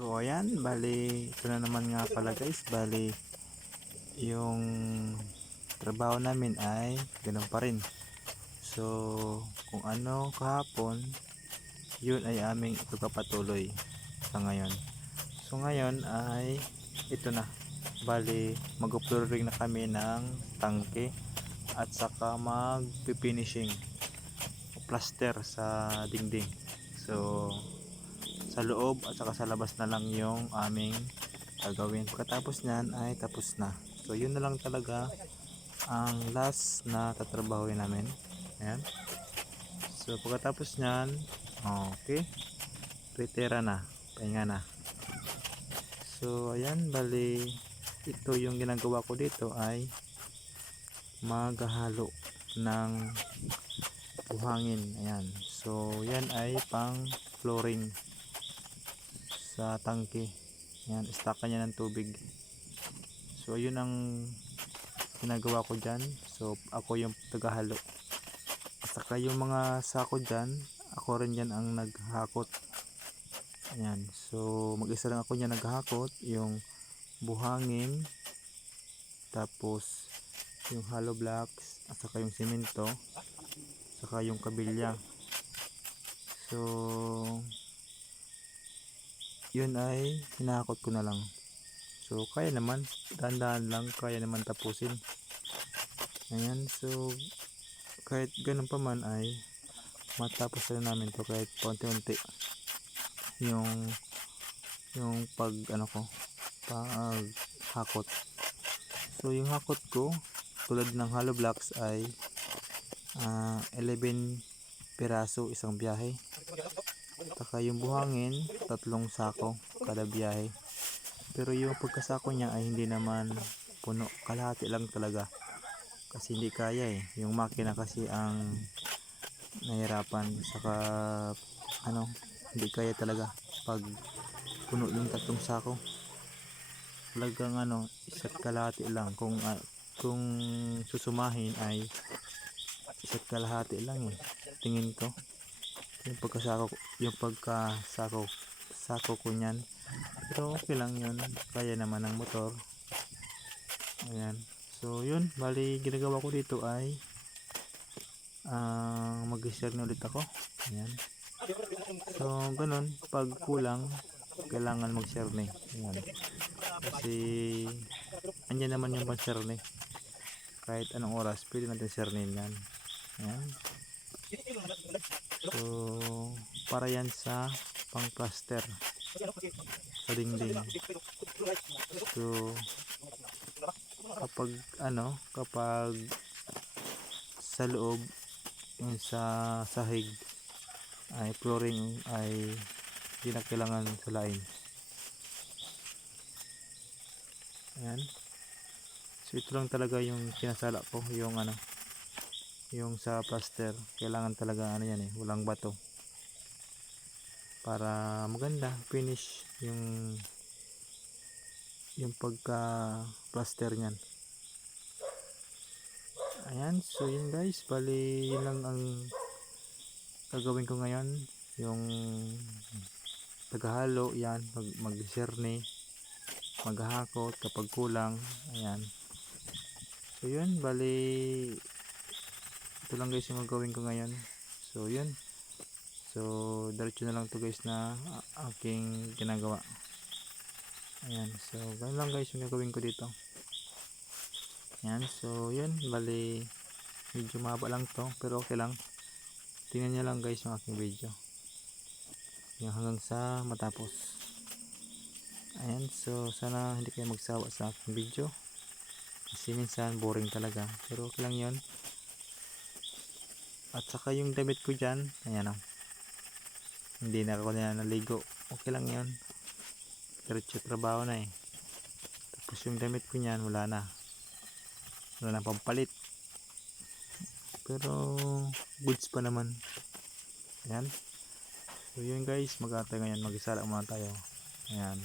So ayan, bali ito na naman nga pala guys, bali yung trabaho namin ay ganun pa rin. So kung ano kahapon, yun ay aming ipagpapatuloy sa ngayon. So ngayon ay ito na, bali mag-flooring na kami ng tangke at saka mag-finishing plaster sa dingding. So sa loob at saka sa labas na lang yung aming gagawin. Pagkatapos nyan ay tapos na. So yun na lang talaga ang last na tatrabahoin namin. Ayan. So pagkatapos nyan, okay, retira na, pahinga na. So ayan, bali ito yung ginagawa ko dito ay maghahalo ng buhangin. Ayan. So yan ay pang flooring sa tangke. Yan, stockan niya ng tubig. So yun ang ginagawa ko dyan. So ako yung tagahalo. At saka yung mga sako dyan, ako rin yan ang naghakot. Ayan. So mag-isa lang ako niya naghakot. Yung buhangin, tapos yung hollow blocks, at saka yung simento, saka yung kabilya. So yun ay hinahakot ko na lang. So kaya naman, dahan-dahan lang, kaya naman tapusin. Ayan. So kahit ganun pa man ay matapos na namin to kahit paunti-unti yung pag ano ko, pag hakot. So yung hakot ko tulad ng hollow blocks ay 11 piraso isang biyahe. Saka yung buhangin, 3 sako kada biyahe. Pero yung pagkasako niya ay hindi naman puno, kalahati lang talaga. Kasi hindi kaya yung makina kasi ang nahirapan. Saka ano, hindi kaya talaga pag puno yung 3 sako. Talagang ano, isa't kalahati lang. Kung susumahin ay isa't kalahati lang tingin ko. Yung pagkasako ko niyan. Pero okay lang yun, kaya naman ng motor. Ayan. So yun, bali ginagawa ko dito ay mag-share na ulit ako. Ayan. So ganun, pag kulang kailangan mag-share na. Ayan. Kasi andyan naman yung pan-share na. Kahit anong oras pwede natin share na yan. Ayan. So para yan sa pang plaster sa dingding. So kapag sa loob yung sa sahig ay flooring ay hindi na kailangan salain. Ayan. So ito lang talaga yung sinasala ko, yung sa plaster kailangan talaga walang bato para maganda finish yung pagka plaster niyan. Ayan. So yun guys, bali yun lang ang gagawin ko ngayon, yung taghalo yan, mag-serne, maghahakot kapag kulang. Ayan. So yun, bali ito lang guys yung gagawin ko ngayon. So yun, so diretso na lang to guys na aking ginagawa. Ayan. So ganun lang guys yung gagawin ko dito. Ayan. So yun, bali medyo mahaba lang to pero okay lang. Tingnan nyo lang guys yung aking video yung hanggang sa matapos. Ayan. So sana hindi kayo magsawa sa aking video kasi minsan boring talaga, pero okay lang yun. At saka yung damit ko dyan, ayan hindi na ako na naligo, okay lang yun, diretso trabaho na tapos yung damit ko nyan wala na pampalit, pero goods pa naman. Ayan. So yun guys, mag-aantay ngayon, mag-isala muna tayo. Ayan.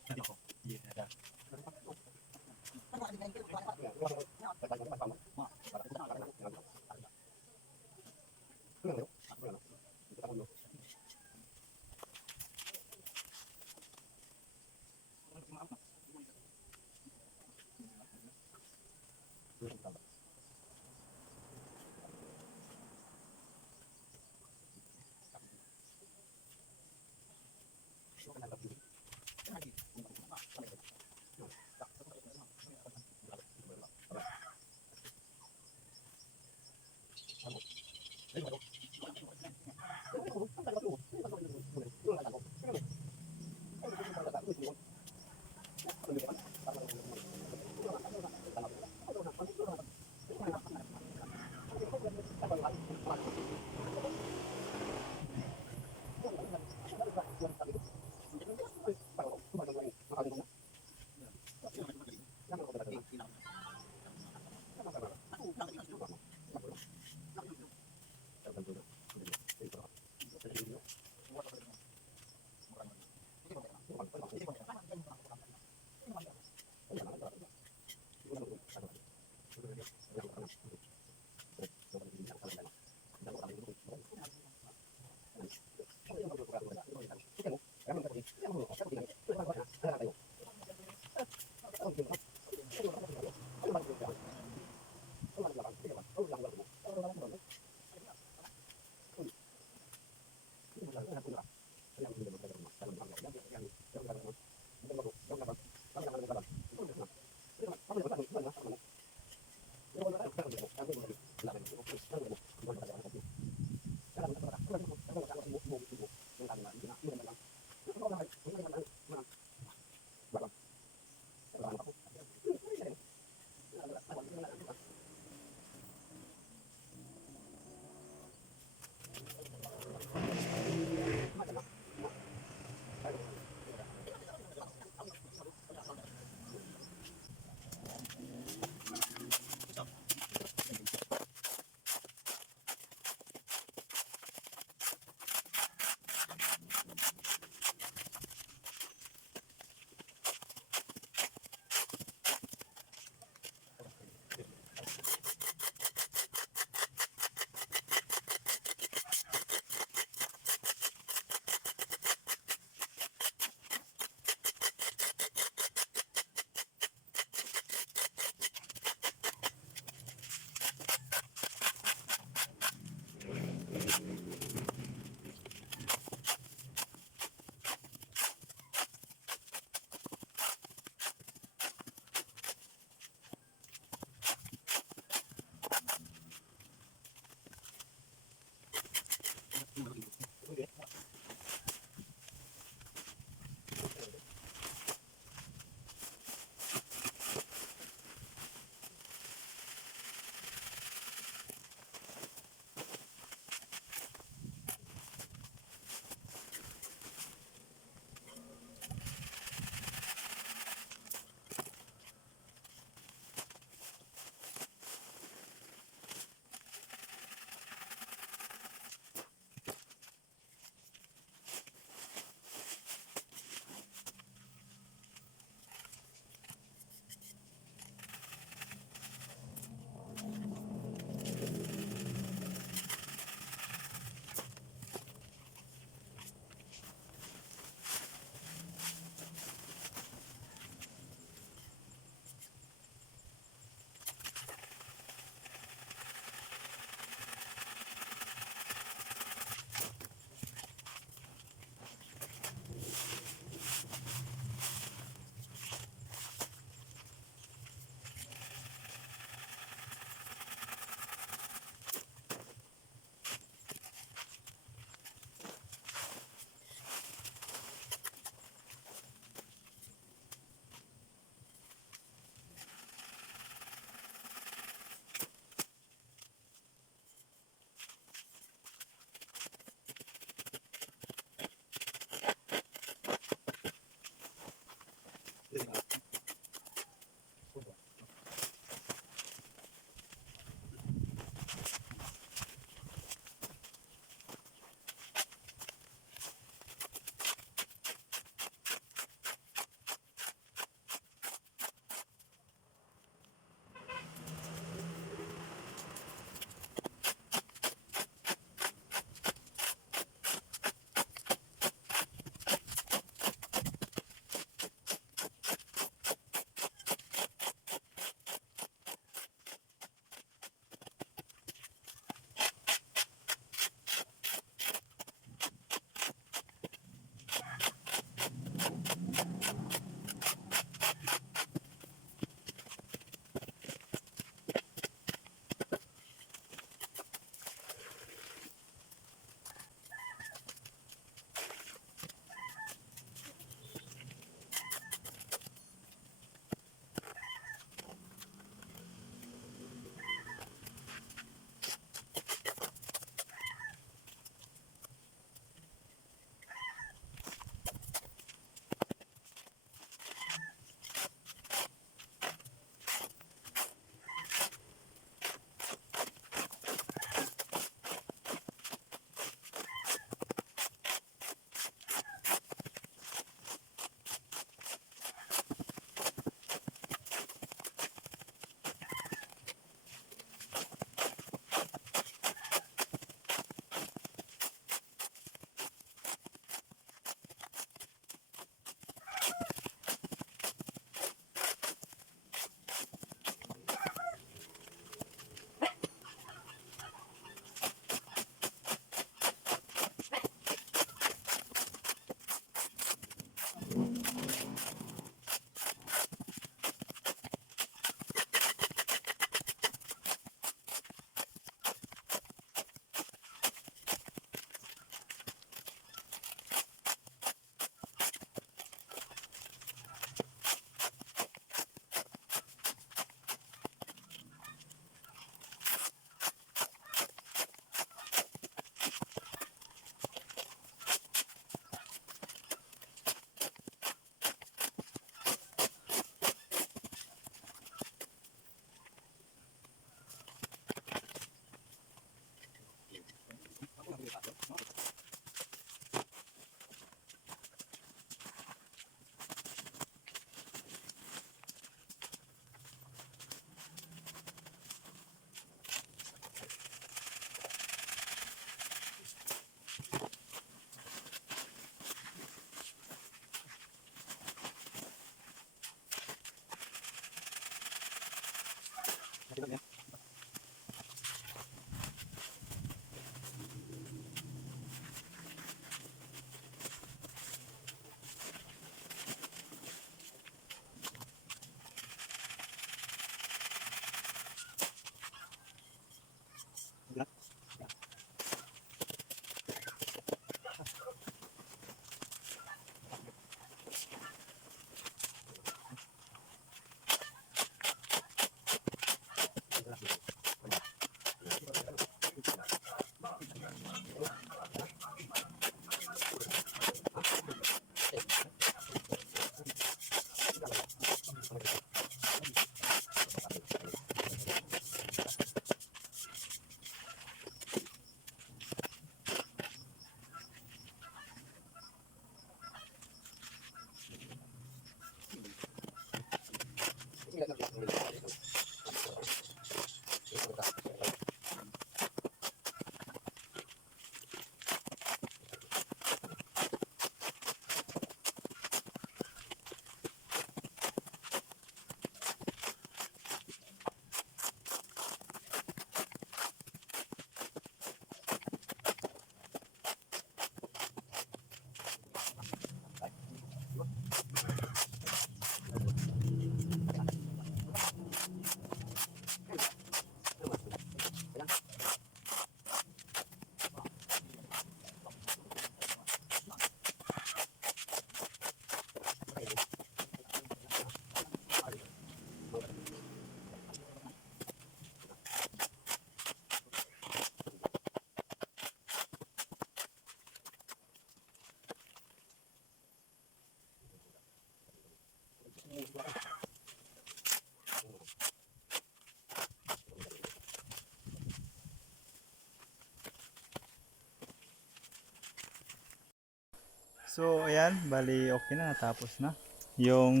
So ayan, bali okay na, natapos na yung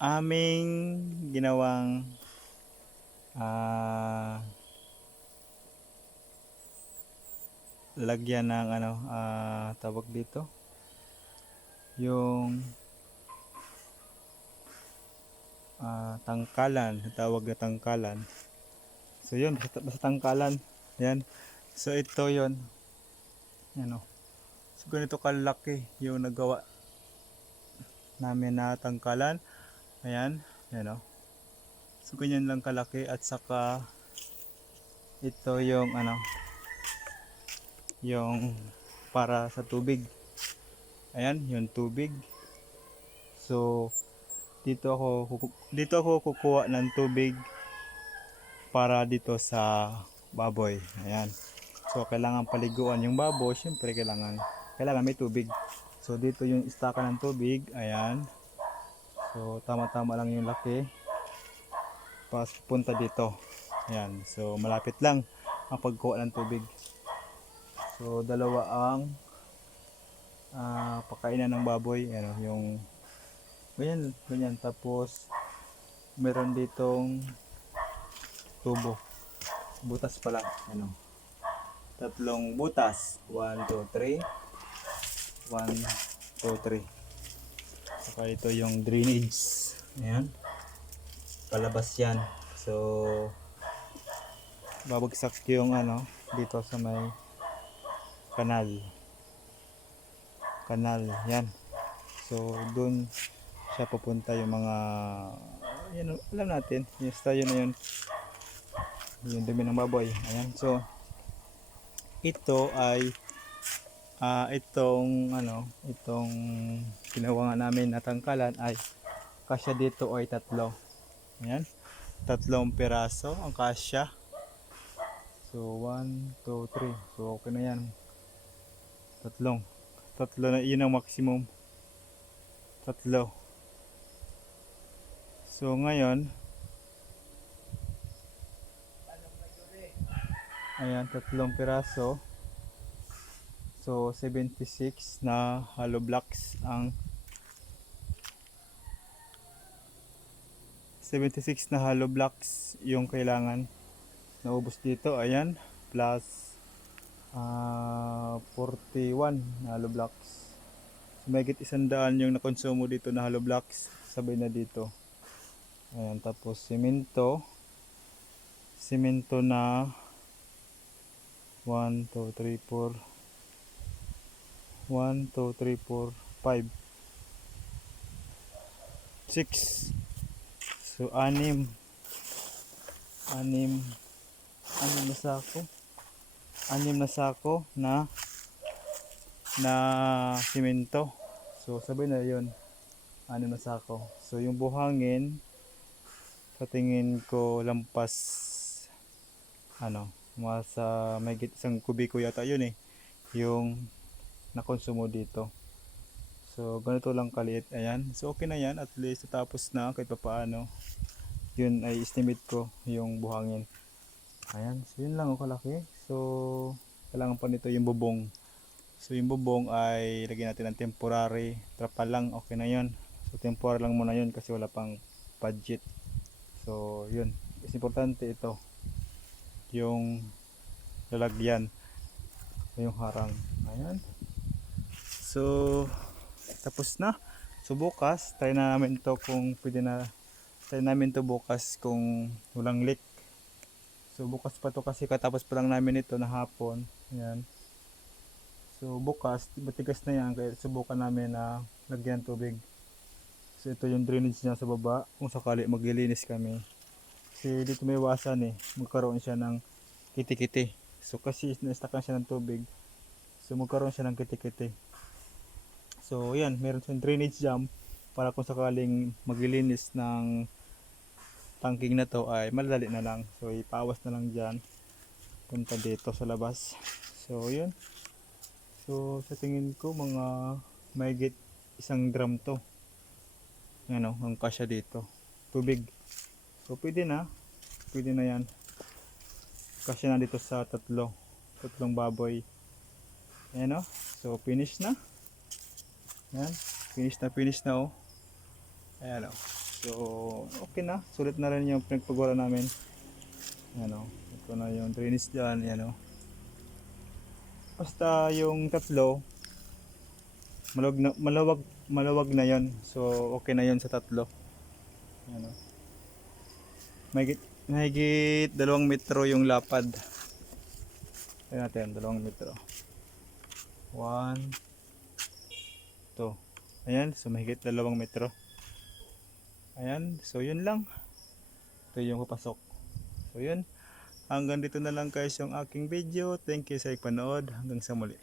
aming ginawang lagyan ng ano, tawag dito, yung tangkalan, tawag na tangkalan. So yun, basta tangkalan yan. So ito yun, ano, so ganito kalaki yung nagawa namin na tangkalan. Ayan, yan o. So ganyan lang kalaki, at saka ito yung ano, yung para sa tubig. Ayan, yung tubig. So dito ako kukuha ng tubig para dito sa baboy. Ayan. So kailangan paliguan yung baboy, syempre kailangan may tubig. So dito yung istaka ng tubig. Ayan. So tama-tama lang yung laki. Punta dito. Ayan. So malapit lang ang pagkuha ng tubig. So dalawa ang pakainan ng baboy. Ano, yung ganyan. Tapos meron ditong tubo. Butas pala. Ano, tatlong butas. 1, 2, 3. 1, 2, 3. Saka ito yung drainage. Ayan. Palabas yan. So babagsak yung ano dito sa may kanal yan. So dun siya pupunta yung mga yan, alam natin yung style na yun, yung dumi ng baboy. Ayan. So ito ay itong ginawa nga namin na tangkalan ay kasya dito ay tatlo. Ayan, 3 piraso ang kasya. So 1, 2, 3. So okay na yan. Tatlo na, yun ang maximum. Tatlo. So ngayon, ayan, 3 piraso. So 76 na hollow blocks ang 76 na hollow blocks yung kailangan naubos dito. Ayan, plus 41 na hollow blocks. So, mahigit 100 yung nakonsumo dito na hollow blocks, sabay na dito. Ayan, tapos semento simento na 1, 2, 3, 4 1, 2, 3, 4, 5 6. So anim anim anim na sako, anim na sako na simento. So sabi na yon, anim na sako. So yung buhangin sa tingin ko lampas masa may isang kubiko yata yun yung nakonsumo dito. So ganito lang kaliit, ayan. So okay na yan, at least tapos na kahit papaano. Yun ay estimate ko yung buhangin. Ayan, so yun lang kalaki. So kailangan pa nito yung bubong. So yung bubong ay lagyan natin ng temporary trapal lang, okay na yun. So temporary lang muna yun kasi wala pang budget. So yun, is importante ito yung lalagyan, yung harang. Ayan. So tapos na. So bukas try na namin to kung pwede na, try namin to bukas kung walang leak. So bukas pa to kasi katapos pa lang namin ito na hapon. Ayan. So bukas matigas na yan, kaya subukan namin na lagyan tubig. So ito yung drainage niya sa baba kung sakali maglilinis kami. Kasi dito may iwasan magkaroon siya ng kiti-kiti. So kasi na-stackan siya ng tubig, so magkaroon siya ng kiti-kiti. So yan, meron siyang drainage dam para kung sakaling maglilinis ng tangking na to ay madali na lang. So ipawas na lang dyan punta dito sa labas. So yun. So sa tingin ko mga mahigit isang drum to, ang kasya dito tubig. So pwede na yan, kasya na dito sa tatlong baboy. Ayan so finish na. Ayan, finish na ayan so okay na, sulit na rin yung pinagpagawa namin. Ayan ito na yung drainage dyan. Ayan basta yung tatlo malawag na yon, so okay na yon sa tatlo. Ayan mahigit 2 metro yung lapad. Ayan natin, 2 metro, 1, 2, ayan, so mahigit 2 metro. Ayan, so yun lang, ito yung papasok. So yun, hanggang dito na lang guys yung aking video. Thank you sa panood, hanggang sa muli.